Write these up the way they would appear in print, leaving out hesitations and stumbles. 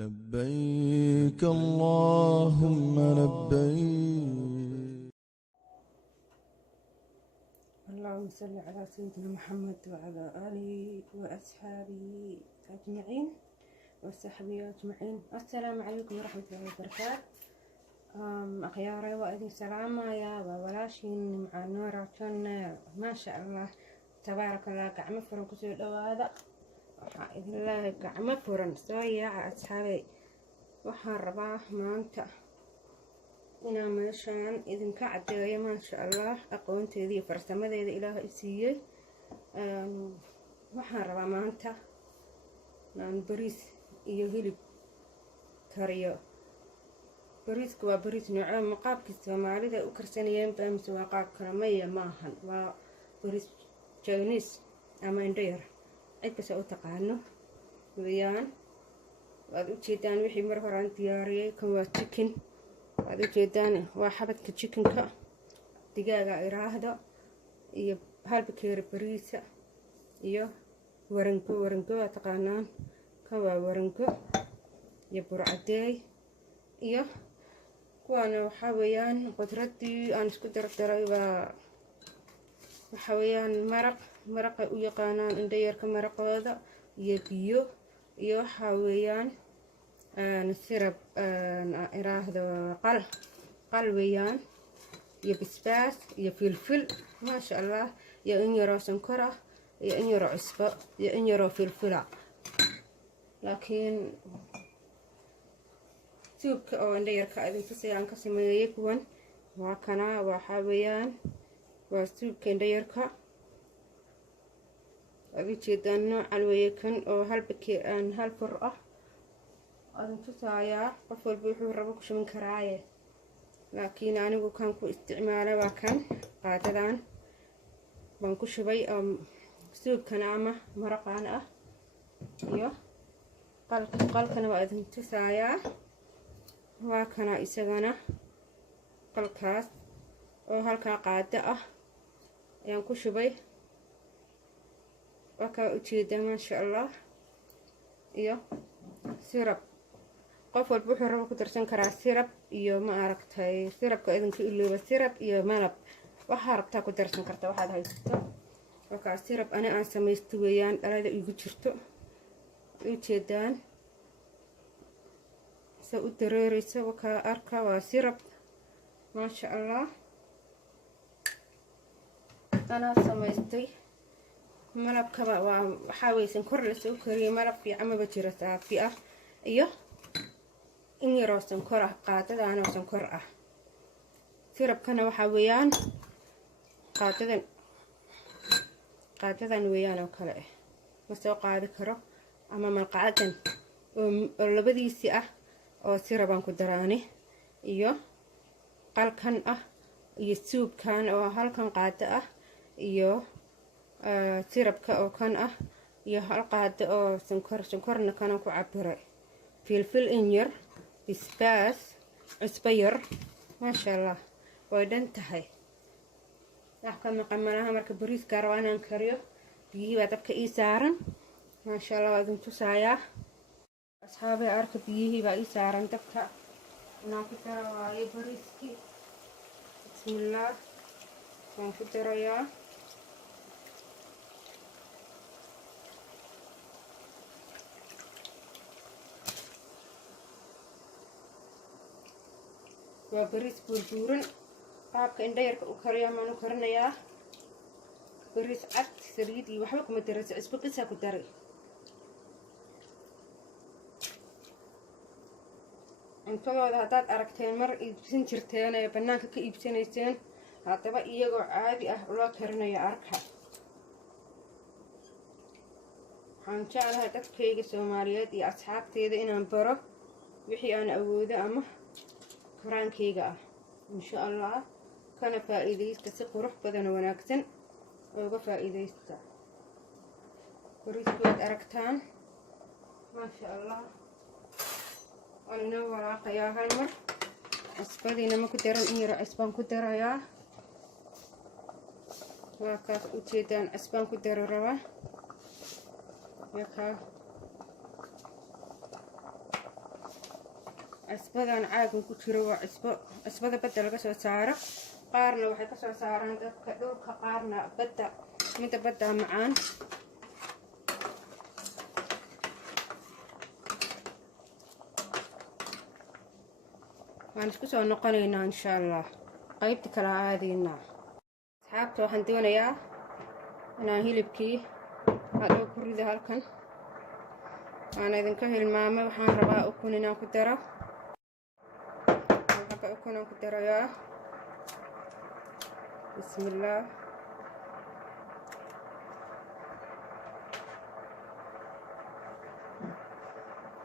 لبيك اللهم لبيك. اللهم صل على سيدنا محمد وعلى آله وأصحابه أجمعين وصحبه أجمعين. السلام عليكم ورحمة الله وبركاته. أخياري وإذن سلامة يا وولاشين مع نورة كان ما شاء الله تبارك الله قعمة فرن كسود هذا إذن الله قعمة فرن سويا أصحابي waxaan rabaa maanta inaan meeshaan idinka caddeeyo maasha allah aqoonteeda iyo farsamadeeda ilaah i siiyey. waxaan rabaa maanta inaan bariis iyo hilib kariyo. bariiska waa bariis nooco qaabkii soomaalida u karsanayeen mise waa qaab kale? maya maahan, waa bariis Chinese ama indhayar cid kasta u taqaano weeyaan. waad u jeedaan wixii mar hore aan diyaariyay. kan waa chicken, waad u jeedaan waa xabadka chickenka digaaga iraahdo iyo hal bakeeri bariisa iyo warango waa taqaanaan. kan waa warango iyo burcadeey iyo kuwaana waxaa weeyaan qudradii aan isku dardaray. waa waxaa weeyaan maraqa u yaqaanaan indhayarka maraqooda iyo biyo iyo waxaa weeyaan sirab iraahdo qal weeyaan iyo basbaas iyo filfil maasha allah iyo in yaroo sonkor ah iyo in yaroo cusbo iyo in yaroo filfila. laakiin suubka oo indhayarka idintusay aan ka sameeyey kuwan waa kana. waxaa weeyaan waa suubka indhayarka aad u jeedaan noocan weeye. kan oo hal fur ah adin tusayaa. qof walba wuxuu rabo ku shuban karaaye, laakiin anigu kan ku isticmaalay waa kan qaadadan baan ku shubay suubkana ama maraqaan ah iyo qalkana waa idin tusayaa. waa kana isagana qalkaas oo halkaa qaada ah ayaan ku shubay. waa kaa ujeeda maasha allah. iyo sirab, qof walba wuxuu rabo ku darsan karaa sirab iyo ma aragtay sirabka idinka ilooba sirab iyo malab waxaa rabtaa ku darsan karta waxaad haysato. wakaa sirab ani aan samaysto weeyaan, dhalada igu jirto ujeedaan sa u dareereysa. wakaa arka waa sirab maasha allah anaa samaystay. malabkaba waa waxaa weeye sonkor lasoo kariyay, malab fiican maba jiro saafi ah iyo in yaroo sonkor ah qaadadaanoo sonkor ah. sirabkana waxaa weeyaan qaadadan weeyaan oo kale ah ma soo qaadi karo, ama malqacadan oo labadiisii ah oo sirabaan ku daraani iyo qalkan ah iyo suubkan oo halkan qaado ah iyo sirabka oo kan ah iyo hal qaado oo sonkorna kana ku cabiray, filfil in yar, basbaas, cusbo yar. maasha allah way dhan tahay. wax ka maqan malaha. marka bariiska rabaa inaan kariyo biyihii baa dabka ii saaran maasha allah. waa idin tusayaa asxaabay arka biyihii baa ii saaran dabka inaan ku dara waayo bariiskii. bismillaah waan ku darayaa. waa bariis buurbuuran. qaabka indhayarka u kariyo maan u karinayaa. bariis cad saliid iyo waxba kuma daraysa, cusbo qisaa ku daray. cuntadooda haddaad aragteen mar iibsan jirteen ee bannaanka ka iibsanayseen, haddaba iyagoo caadi ah loo karinayo arka. waxaan jeclahay dadkayga soomaaliyeed iyo asxaabteeda inaan baro wixii aan awoodo ama karaankayga ah insha allah. kana faa'iidaysta si qurux badan oo wanaagsan ooga faa'iidaysta. bariisku waad aragtaan maasha allah. waan inoo walaaqayaa hal mar. cusbadiina ma ku daran, in yaro cusbaan ku darayaa. waa kaas ujeedaan cusbaan ku dara rabaa. waa kaa cusbadan caagan ku jiro waa cusbada badda laga soo saaro. qaarna waxay ka soo saaraan dadka dhulka, qaarna badda, midda badda macaan. waan isku soo noqonaynaa insha allah, qaybta kala aadaynaa. asxaabta waxaan doonayaa inaan hilibkii hadhow ku rido halkan. waan idinka hilmaamay, waxaan rabaa ukun inaan ku daro. halka ukun aan ku darayaa. bismillaah.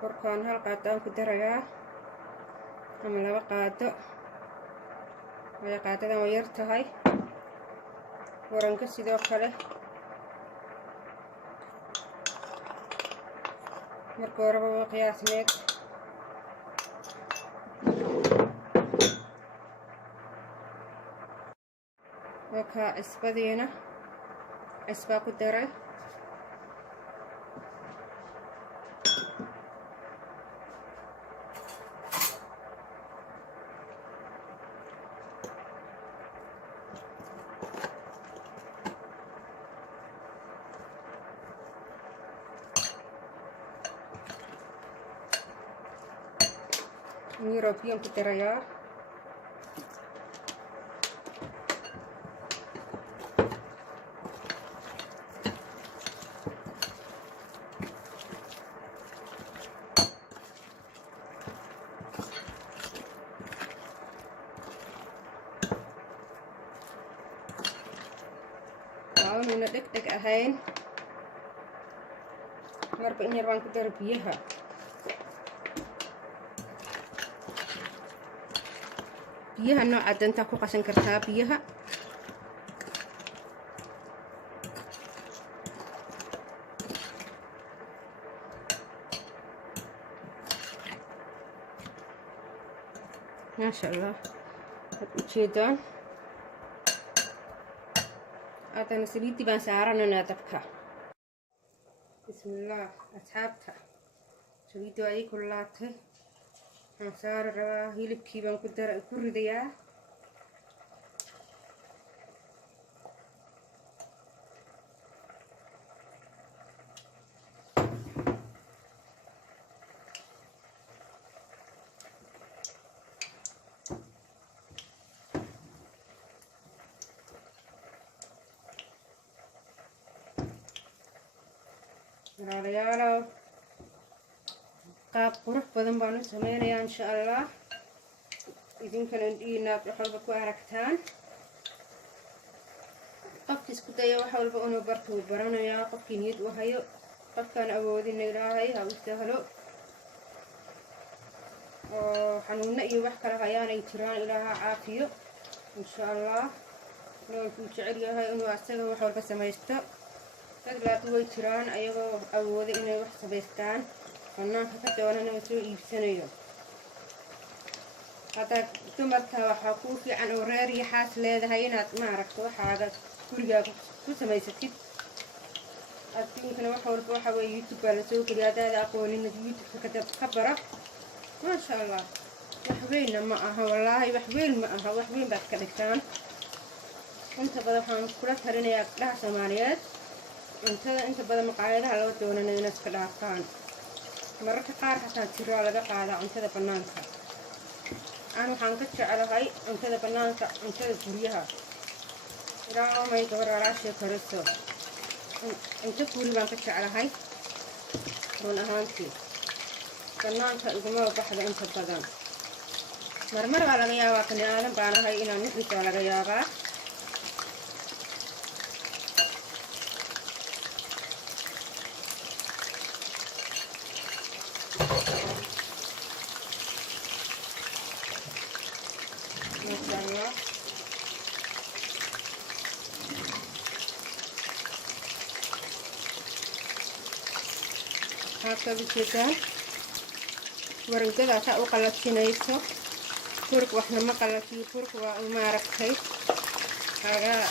korkaan hal qaado aan ku darayaa ama 2 qaado. way qaadadan way yar tahay. waranka sidoo kale marka horeba waa qiyaasneed. marka cusbadiina cusbaa ku daray. European ku darayaa. waana dheg ahayn. marka in yar baan ku daro biyaha. biyaha nooca danta ku qasan kartaa biyaha. maasha allah ujeedaan. haddana saliidii baan saaranaynaa dabka. bismillaah asxaabta, saliidii waa ii kululaatay. waxaan saari rabaa hilibkii baan ku ridayaa. walaalayaalow, qaab qurux badan baan u sameynayaa insha allah. idinkana indhihiinaad wax walba ku aragtaan. qofkii isku daya wax walba inuu bartuu baranayaa. qofkii niyad u hayo, qofkaan awoodina ilaahay ha u sahlo. oo xanuuna iyo wax kale hayaanay jiraan, ilaaha caafiyo insha allah. noolkuu jecel yahay inuu asaga wax walba samaysto. dad laakiin way jiraan ayagoo awooda inay wax samaystaan, banaanka ka doonana soo iibsanayo. hadda dumarka waxaa kuu fiican oo reer iyo xaas leedahay inaad maaragto waxaaga gurigaaga ku samaysatid. adduunkana wax walba waxa weeye youtube baa la soo geliya. haddaada aqoonina youtube-ka ka bara. maasha allah, wax weynna ma aha, wallaahi wax weyn ma aha. wax weyn baad ka dhigtaan. inta badan waxaan kula talinayaa gabdhaha Soomaaliyeed cuntada inta badan maqaayadaha laga doonanayo inaad iska dhaaftaan. mararka qaar xataa jiraa laga qaadaa cuntada banaanka. aan waxaan ka jeclahay cuntada banaanka, cuntada guryaha. ilaa may gabar walaashee kariso cunto guri baan ka jeclahay run ahaantii. banaanka iguma baxda inta badan. marmar baa laga yaabaa kani aadan baan ahay inaan nuxisaa laga yaabaa. halka ujeedaan wargadaasa u qalajinayso. furk waxna ma qalajiyo. furk waa maaragtay hagaa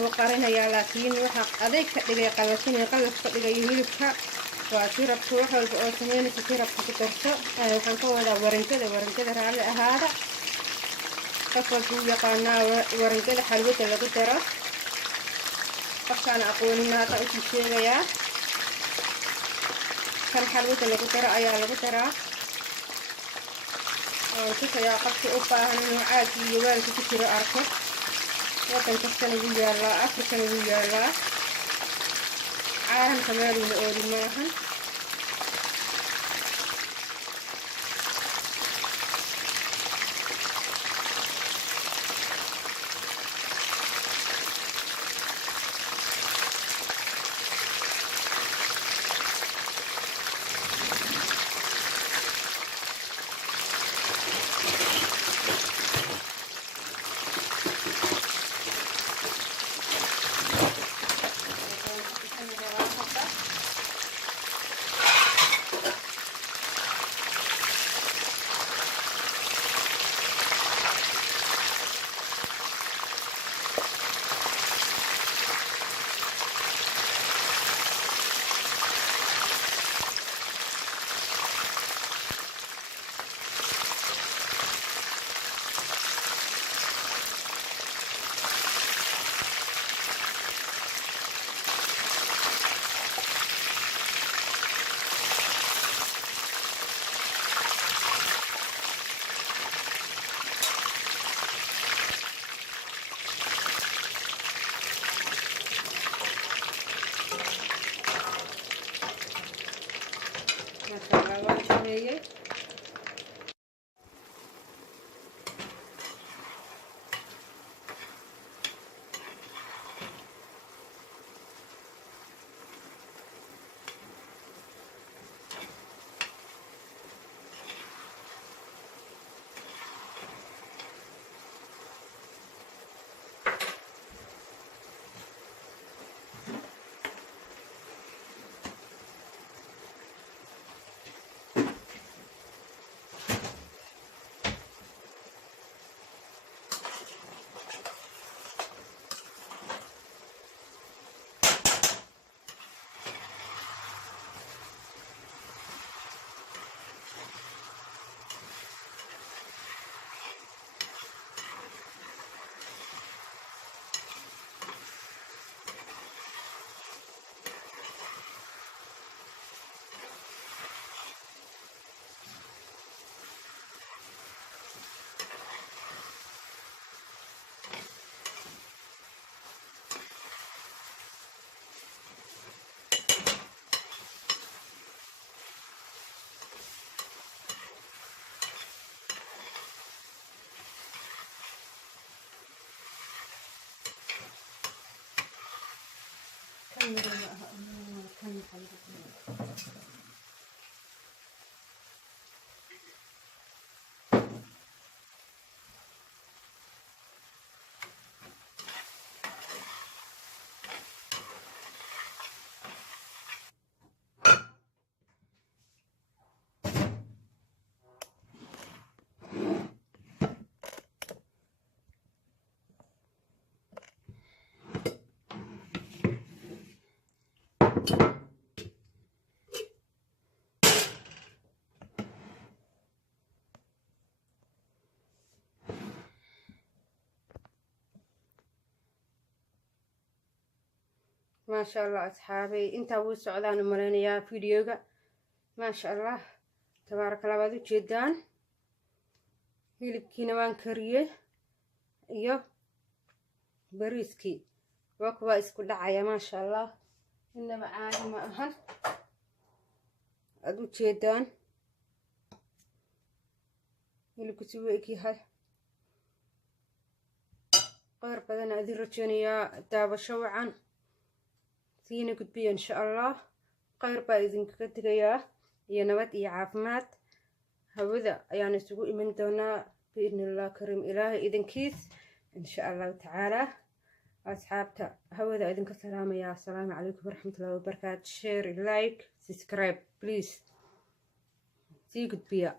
uu qarinayaa, laakiin waxa adeeg ka dhigay qalajinaya qalaf ka dhigayo hilibka وسيرب كوحة أو سمين سيرب كترشة وحنكون هذا ورنكده رعل هذا قفل يقانا ورنكده حلوة اللي قدره قف أنا أقول إنها طائف الشيء يا كان حلوة اللي قدره أيا اللي قدره شوف يا قفت أوبا هنا عادي يوال كتير أركب وكان تستنى ويا الله أفريقيا ويا الله عاهم كمان نقول معهم ما شاء الله وايد شوية ما شاء الله أصحابي انت أول سعودان مرينيا فيديوغا ما شاء الله تبارك الله بعد جدا هيلبكينا وان كريه iyo bariiskii waa kuwa isku dhacaya ma sha Allah inaba caadi ma ahan aad u jeedaan hilibku si week yahay qaar badan aad rajaynayaa daabasho wacan siina gudbiyo insha Allah qaar baa idinkaga digayaa iyo nabad iyo caafimaad hawada ayaan isugu iman doonaa بإذن الله كريم إلهي إذن كيس إن شاء الله تعالى أصحابتا هوذا إذن كسلام يا السلام عليكم ورحمة الله وبركاته شير لايك سبسكرايب بليز سي جود بيا